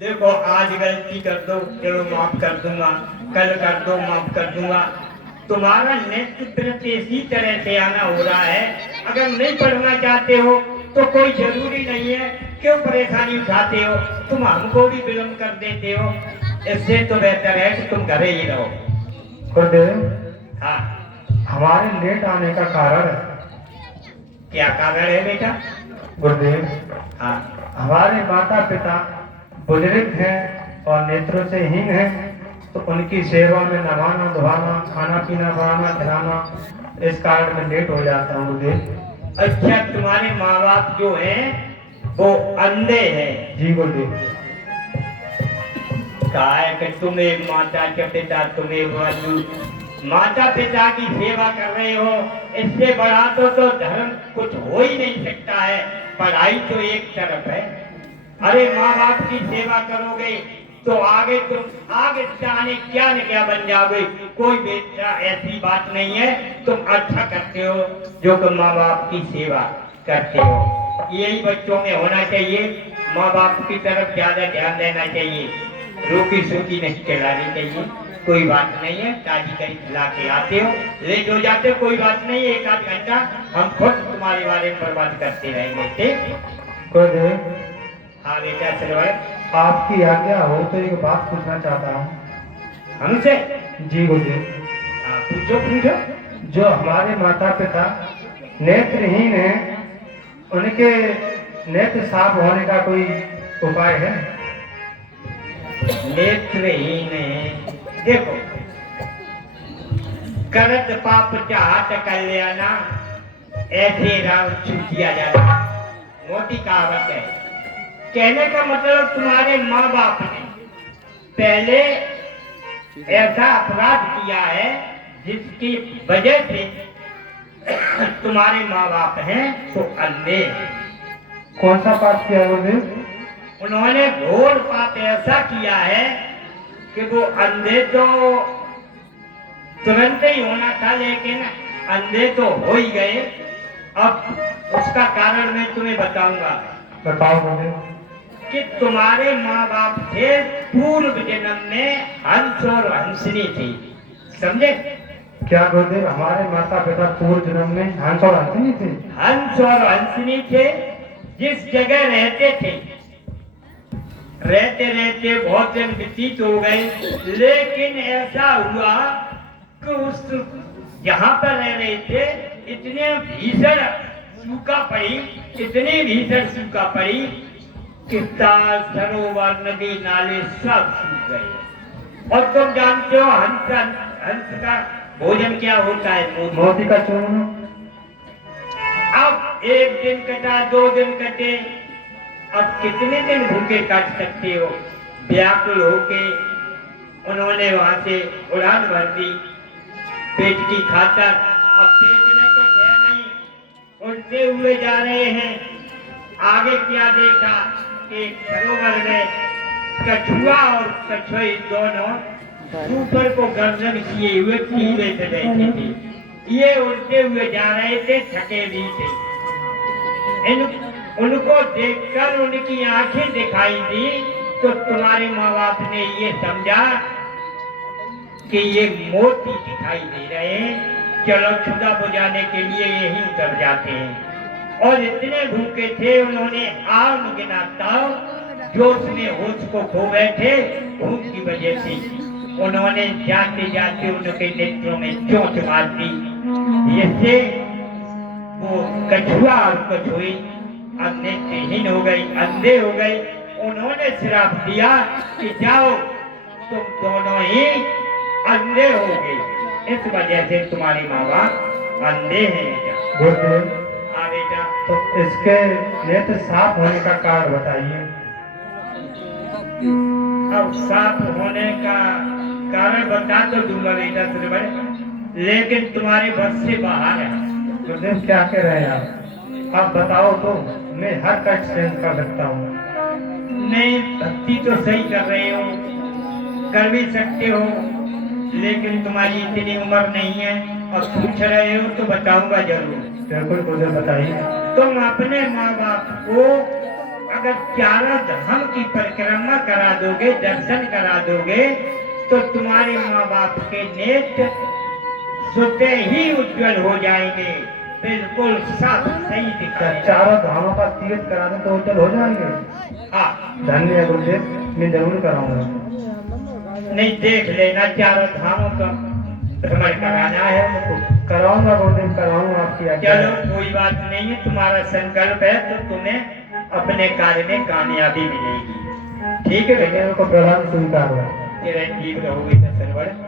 देखो आज गलती कर दो चलो माफ कर दूंगा, कल कर दो माफ कर दूंगा। तुम्हारा नेतृत्व इसी तरह से आना हो रहा है। अगर नहीं पढ़ना चाहते हो तो कोई जरूरी नहीं है, क्यों परेशानी उठाते हो? तुम हमको भी विलम्ब कर देते हो। इससे तो बेहतर है कि तुम घरे ही रहो। गुरुदेव, हाँ, हमारे लेट आने का कारण? क्या कारण है बेटा? गुरुदेव, हाँ, हमारे माता पिता बुजुर्ग हैं और नेत्रों से हीन हैं, तो उनकी सेवा में नहाना धोना, खाना पीना बनाना खिलाना, इस कारण मैं लेट हो जाता हूँ गुरुदेव। अच्छा, तुम्हारे माँ बाप जो हैं वो अंधे हैं? जी गुरुदेव। कहा है कि तुम एक माता के पिता, तुम एक बंधु, माता पिता की सेवा कर रहे हो। इससे बड़ा तो धर्म कुछ हो ही नहीं सकता है। पढ़ाई तो एक तरफ है। अरे माँ बाप की सेवा करोगे तो आगे तुम आगे जाने क्या न क्या बन जाओगे। कोई बेटा ऐसी बात नहीं है। तुम अच्छा करते हो जो कि माँ बाप की सेवा करते हो। यही बच्चों में होना चाहिए। माँ बाप की तरफ ज्यादा ध्यान देना चाहिए, रोकी सूखी नहीं चलानी चाहिए। कोई बात नहीं है, ताजी कहीं खिला के आते हो, लेट हो जाते हो, कोई बात नहीं है। एक आध घंटा हम खुद तुम्हारे बारे में बर्बाद करते रहेंगे, ठीक? गुरुदेव, हाँ बेटा सरवर, आपकी आज्ञा हो तो एक बात पूछना चाहता हूँ। हमसे? जी गुरुदेव। हाँ पूछो पूछो। जो हमारे माता पिता नेत्रहीन हैं, उनके नेत्र साफ होने का कोई उपाय है? नेत्रहीन है, देखो, करत पाप चाहत कल्याणा, ऐसे राम छूटिया जाना, मोटी कहावत है। कहने का मतलब तुम्हारे माँ बाप ने पहले ऐसा अपराध किया है जिसकी वजह से तुम्हारे माँ बाप हैं तो अंधे हैं। कौन सा पाप किया गुरुदेव? उन्होंने घोर पाप ऐसा किया है कि वो अंधे तो तुरंत ही होना था, लेकिन अंधे तो हो ही गए। अब उसका कारण मैं तुम्हें बताऊंगा। बताओ गुरुदेव। कि तुम्हारे माँ बाप थे पूर्व जन्म में हंस और हंसनी थी, समझे? क्या गुरुदेव, हमारे माता पिता पूर्व जन्म में हंस और हंसनी थे? हंस और हंसनी थे। जिस जगह रहते थे, रहते रहते बहुत दिन व्यतीत हो गए, लेकिन ऐसा हुआ कि उस जहाँ पर रह रहे थे इतने भीषण सूखा पड़ी, इतनी भीषण सूखा पड़ी कि ताल सरोवर नदी नाले सब सूख गए। और तुम जानते हो हंस हंस का भोजन क्या होता है? मोती का चूर्ण। अब एक दिन कटा, 2 दिन कटे, अब कितने दिन भूखे काट सकते हो? व्याकुल होके उन्होंने वहां से उड़ान भर दी पेट की खातर। अब पेट में कुछ है नहीं, उड़ते हुए जा रहे हैं। आगे क्या देखा कि सरोवर में कछुआ और कछुई दोनों ऊपर को गर्दन किए हुए कीड़े से बैठे थे। ये उड़ते हुए जा रहे थे, थके भी थे। उनको देखकर उनकी आंखें दिखाई दी तो तुम्हारे माँ बाप ने ये समझा कि ये मोती दिखाई दे रहे हैं, चलो क्षुधा बुझाने के लिए यही उतर जाते हैं। और इतने भूखे थे उन्होंने आम गिना ताव जोश में होश को खो बैठे भूख की वजह से। उन्होंने जाते जाते उनके नेत्रों में चोट मार दी, जिससे वो कछुआ और कछुई अब नेत्रहीन हो गई, अंधे हो गई। उन्होंने श्राप दिया कि जाओ तुम दोनों ही अंधे हो गए। इस वजह से तुम्हारे माँ बाप अंधे हैं बेटा। गुरुदेव, हाँ बेटा। तो इसके नेत्र साफ होने का कारण बताइए। अब साफ होने का कारण बता तो दूंगा बेटा श्रीवर, लेकिन तुम्हारे बस से बाहर है। गुरुदेव क्या कह रहे हैं आप बताओ तो, मैं हर कष्ट सहन कर सकता हूँ। नहीं, भक्ति तो सही कर रहे हो, कर भी सकते हो, लेकिन तुम्हारी इतनी उम्र नहीं है। और पूछ रहे हो तो बताऊंगा जरूर। बिल्कुल गुरुदेव बताइए। तुम अपने माँ बाप को अगर चारों धाम की परिक्रमा करा दोगे, दर्शन करा दोगे, तो तुम्हारे माँ बाप के नेत्र स्वतः ही उज्जवल हो जाएंगे, बिल्कुल साफ सही क्या दिखाएगा। चारों धामों का तीर्थ करा दें तो उज्जवल हो जाएंगे? हाँ, धन्य है गुरुदेव, मैं जरूर कराऊंगा। नहीं देख लेना, चारों धामों का भ्रमण कराना है मुझको। कराऊंगा गुरुदेव, कराऊंगा आपकी आज्ञा चलो है। कोई बात नहीं है, तुम्हारा संकल्प है तो तुम्हें अपने कार्य में कामयाबी मिलेगी। ठीक है बेटा, मेरे को प्रधान स्वीकार हुआ। चिरंजीव रहोगे तो सरवर।